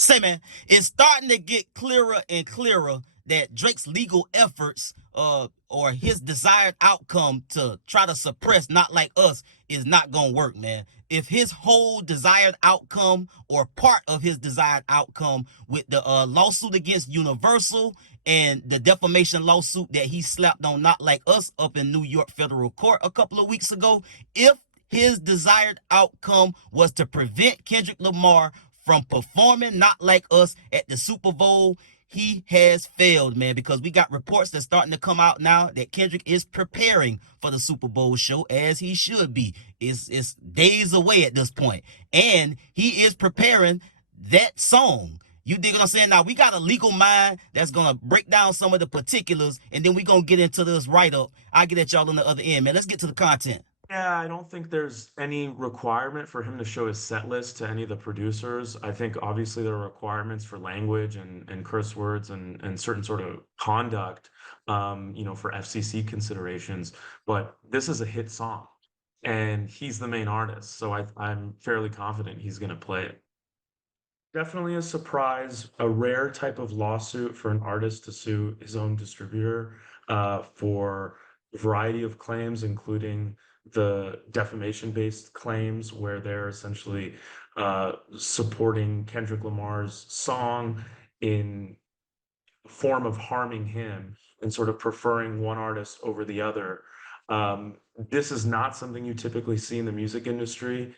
Say, man, it's starting to get clearer and clearer that Drake's legal efforts or his desired outcome to try to suppress Not Like Us is not gonna work, man. If his whole desired outcome or part of his desired outcome with the lawsuit against Universal and the defamation lawsuit that he slapped on Not Like Us up in New York federal court a couple of weeks ago, if his desired outcome was to prevent Kendrick Lamar from performing Not Like Us at the Super Bowl, he has failed, man, because we got reports that's starting to come out now that Kendrick is preparing for the Super Bowl show, as he should be. It's days away at this point, and he is preparing that song. You dig what I'm saying? Now, we got a legal mind that's going to break down some of the particulars, and then we're going to get into this write-up. I'll get at y'all on the other end, man. Let's get to the content. Yeah, I don't think there's any requirement for him to show his set list to any of the producers. I think obviously there are requirements for language and curse words and certain sort of conduct, for FCC considerations. But this is a hit song, and he's the main artist, so I'm fairly confident he's going to play it. Definitely a surprise, a rare type of lawsuit for an artist to sue his own distributor for a variety of claims, including the defamation-based claims where they're essentially supporting Kendrick Lamar's song in form of harming him and sort of preferring one artist over the other. This is not something you typically see in the music industry.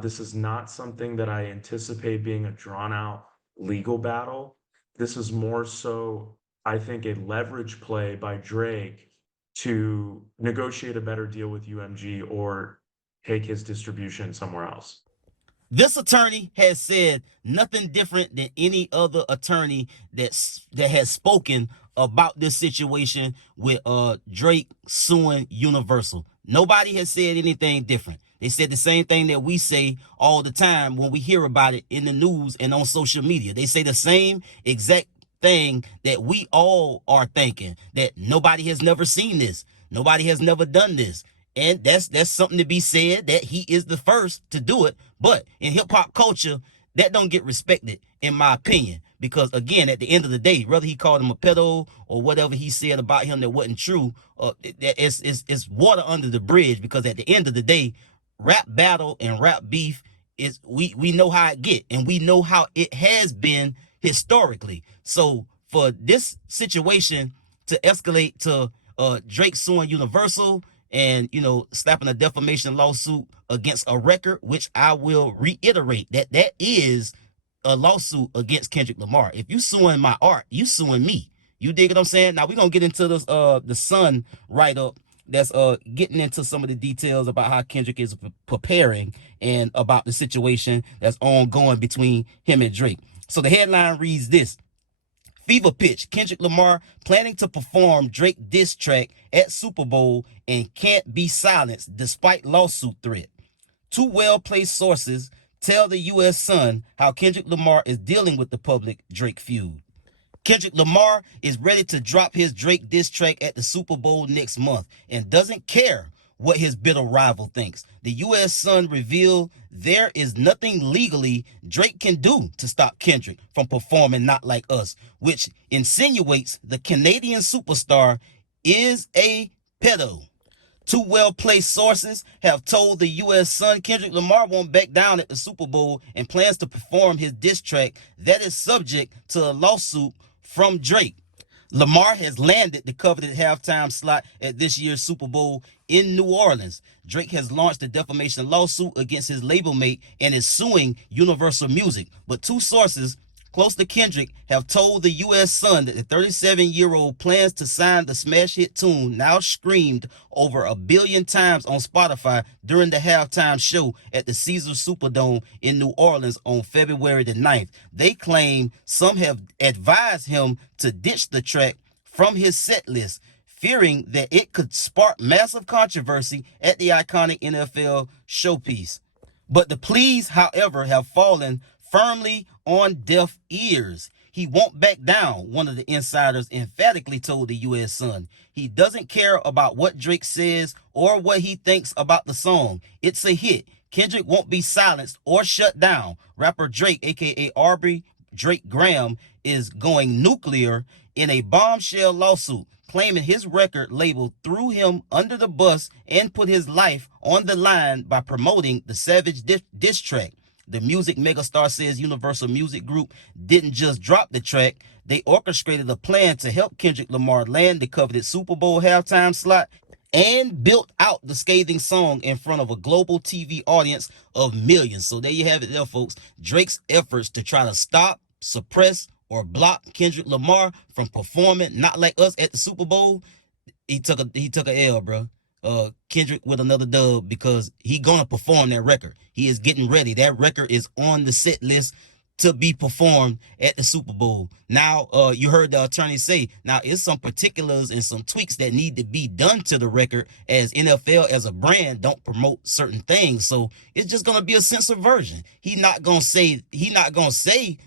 This is not something that I anticipate being a drawn-out legal battle. This is more so, I think, a leverage play by Drake to negotiate a better deal with UMG or take his distribution somewhere else. This attorney has said nothing different than any other attorney that has spoken about this situation with Drake suing Universal. Nobody has said anything different. They said the same thing that we say all the time when we hear about it in the news and on social media. They say the same exact thing that we all are thinking, that nobody has never seen this. Nobody has never done this. And that's something to be said, that he is the first to do it. But in hip hop culture, that don't get respected, in my opinion. Because again, at the end of the day, whether he called him a pedo or whatever he said about him that wasn't true, it's water under the bridge. Because at the end of the day, rap battle and rap beef is we know how it get, and we know how it has been historically. So for this situation to escalate to Drake suing Universal and slapping a defamation lawsuit against a record, which I will reiterate that is a lawsuit against Kendrick Lamar. If you suing my art, you suing me. You dig what I'm saying? Now we're gonna get into this the Sun write-up that's getting into some of the details about how Kendrick is preparing and about the situation that's ongoing between him and Drake. So the headline reads this: Fever pitch, Kendrick Lamar planning to perform Drake diss track at Super Bowl and can't be silenced despite lawsuit threat. Two well-placed sources tell the U.S. Sun how Kendrick Lamar is dealing with the public Drake feud. Kendrick Lamar is ready to drop his Drake diss track at the Super Bowl next month and doesn't care what his bitter rival thinks. The U.S. Sun revealed there is nothing legally Drake can do to stop Kendrick from performing Not Like Us, which insinuates the Canadian superstar is a pedo. Two well-placed sources have told the U.S. Sun Kendrick Lamar won't back down at the Super Bowl and plans to perform his diss track that is subject to a lawsuit from Drake. Lamar has landed the coveted halftime slot at this year's Super Bowl in New Orleans. Drake has launched a defamation lawsuit against his label mate and is suing Universal Music. But two sources close to Kendrick have told the U.S. Sun that the 37-year-old plans to sign the smash hit tune, now streamed over 1 billion times on Spotify, during the halftime show at the Caesars Superdome in New Orleans on February the 9th. They claim some have advised him to ditch the track from his set list, fearing that it could spark massive controversy at the iconic NFL showpiece. But the pleas, however, have fallen firmly on deaf ears. He won't back down, one of the insiders emphatically told the U.S. Sun. He doesn't care about what Drake says or what he thinks about the song. It's a hit. Kendrick won't be silenced or shut down. Rapper Drake, aka Aubrey, Drake Graham is going nuclear in a bombshell lawsuit, claiming his record label threw him under the bus and put his life on the line by promoting the Savage diss track. The music megastar says Universal Music Group didn't just drop the track, they orchestrated a plan to help Kendrick Lamar land the coveted Super Bowl halftime slot and built out the scathing song in front of a global TV audience of millions. So there you have it there, folks. Drake's efforts to try to stop, suppress, or block Kendrick Lamar from performing Not Like Us at the Super Bowl, he took a L, bro. Kendrick with another dub because he gonna perform that record. He is getting ready. That record is on the set list to be performed at the Super Bowl. Now, you heard the attorney say, now it's some particulars and some tweaks that need to be done to the record, as NFL as a brand don't promote certain things. So it's just gonna be a censored version. He not gonna say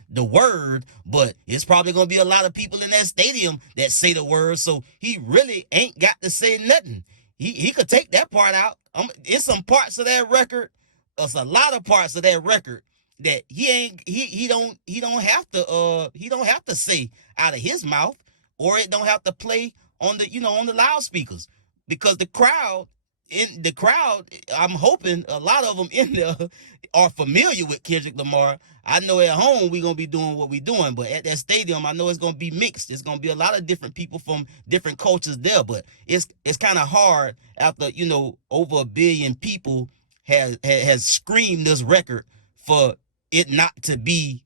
the word, but it's probably gonna be a lot of people in that stadium that say the word. So he really ain't got to say nothing. He could take that part out. It's some parts of that record. It's a lot of parts of that record that he don't have to say out of his mouth, or it don't have to play on the loudspeakers, because the crowd, I'm hoping a lot of them in there are familiar with Kendrick Lamar. I know at home we're gonna be doing what we're doing, but at that stadium I know it's gonna be mixed. It's gonna be a lot of different people from different cultures there, but it's kind of hard after over 1 billion people has screamed this record for it not to be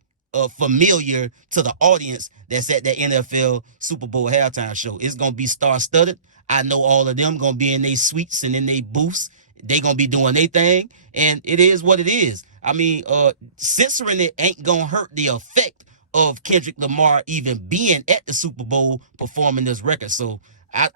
familiar to the audience that's at that NFL Super Bowl halftime show. It's gonna be star-studded. I know all of them gonna be in their suites and in their booths. They gonna be doing their thing, and it is what it is. I mean, censoring it ain't gonna hurt the effect of Kendrick Lamar even being at the Super Bowl performing this record. So I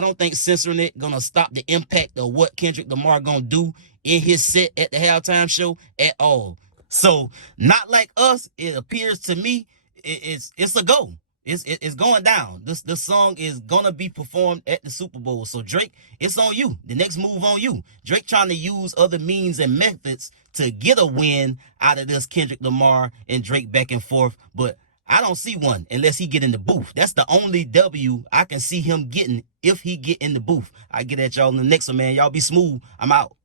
don't think censoring it gonna stop the impact of what Kendrick Lamar gonna do in his set at the halftime show at all. So Not Like Us, it appears to me it's a go. It's going down. This song is gonna be performed at the Super Bowl. So Drake, it's on you. The next move on you. Drake trying to use other means and methods to get a win out of this Kendrick Lamar and Drake back and forth, but I don't see one unless he get in the booth. That's the only W I can see him getting if he get in the booth. I get at y'all in the next one, man. Y'all be smooth. I'm out.